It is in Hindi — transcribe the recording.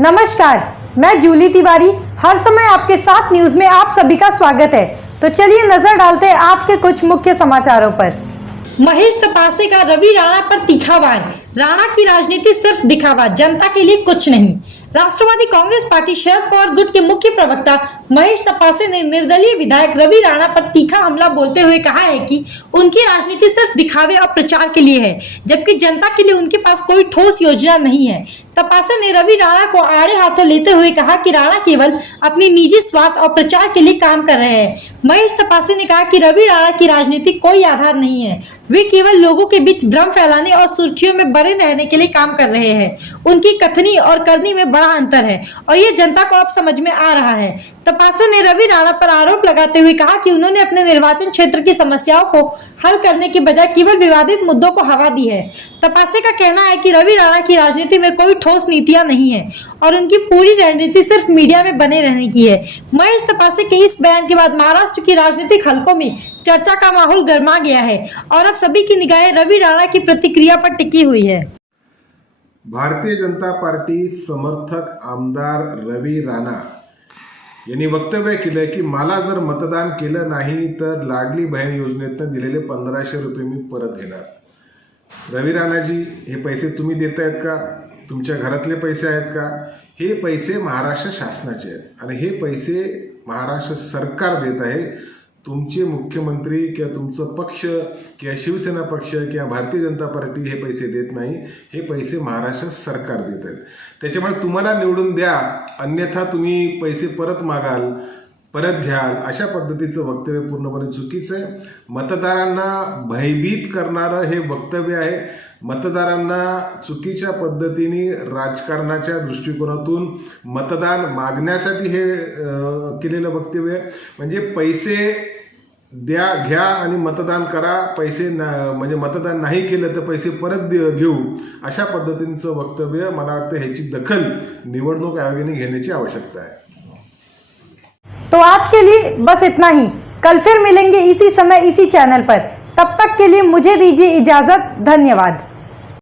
नमस्कार, मैं जूली तिवारी हर समय आपके साथ न्यूज में आप सभी का स्वागत है। तो चलिए नजर डालते हैं आज के कुछ मुख्य समाचारों पर। महेश तपासे का रवि राणा पर तीखा वार। राणा की राजनीति सिर्फ दिखावा, जनता के लिए कुछ नहीं। राष्ट्रवादी कांग्रेस पार्टी शरद पवार गुट के मुख्य प्रवक्ता महेश तपासे ने निर्दलीय विधायक रवि राणा पर तीखा हमला बोलते हुए कहा है कि उनकी राजनीति सिर्फ दिखावे और प्रचार के लिए है, जबकि जनता के लिए उनके पास कोई ठोस योजना नहीं है। तपासे ने रवि राणा को आड़े हाथों लेते हुए कहा कि राणा केवल अपनी निजी स्वार्थ और प्रचार के लिए काम कर रहे हैं। महेश तपासे ने कहा कि रवि राणा की राजनीति कोई आधार नहीं है, वे केवल लोगों के बीच भ्रम फैलाने और सुर्खियों में बने रहने के लिए काम कर रहे हैं। उनकी कथनी और करनी में बड़ा अंतर है और ये जनता को अब समझ में आ रहा है। तपासे ने रवि राणा पर आरोप लगाते हुए कहा कि उन्होंने अपने निर्वाचन क्षेत्र की समस्याओं को हल करने के बजाय केवल विवादित मुद्दों को हवा दी है। तपासे का कहना है कि रवि राणा की राजनीति में कोई ठोस नीतियां नहीं है और उनकी पूरी रणनीति सिर्फ मीडिया में बने रहने की है। महेश तपासे के इस बयान के बाद महाराष्ट्र की राजनीतिक हलकों में चर्चा का माहौल गर्मा गया है और अब सभी की निगाहें रवि राणा की प्रतिक्रिया पर टिकी हुई है। भारतीय जनता पार्टी समर्थक आमदार रवी राणा यांनी वक्तव्य केलं की मला जर मतदान केलं नाही तर लाडली बहीण योजनेतनं दिलेले 1500 रुपये मी परत घेणार। रवी राणाजी, हे पैसे तुम्ही देतायत का? तुमच्या घरातले पैसे आहेत का? हे पैसे महाराष्ट्र शासनाचे आहेत आणि हे पैसे महाराष्ट्र सरकार देत आहे। तुमचे मुख्यमंत्री किंवा तुमचं पक्ष किंवा शिवसेना पक्ष किंवा भारतीय जनता पार्टी हे पैसे देत नाही, हे पैसे महाराष्ट्र सरकार देत आहेत। त्याच्यामुळे तुम्हाला निवडून द्या, अन्यथा तुम्ही पैसे परत मागाल, परत घ्याल, अशा पद्धतीचं वक्तव्य पूर्णपणे चुकीचं आहे। मतदारांना भयभीत करणारं हे वक्तव्य आहे। मतदारांना चुकीच्या पद्धतीने राजकारणाच्या दृष्टिकोनातून मतदान मागण्यासाठी हे केलेलं वक्तव्य आहे। म्हणजे पैसे द्या, घ्या आणि मतदान करा, पैसे म्हणजे मतदान नाही केलं तर पैसे परत घेऊ, अशा पद्धतीचं वक्तव्य मला वाटतं ह्याची दखल निवडणूक आयोगाने घेण्याची आवश्यकता है। तो आज के लिए बस इतना ही। कल फिर मिलेंगे इसी समय इसी चैनल पर। तब तक के लिए मुझे दीजिए इजाजत। धन्यवाद।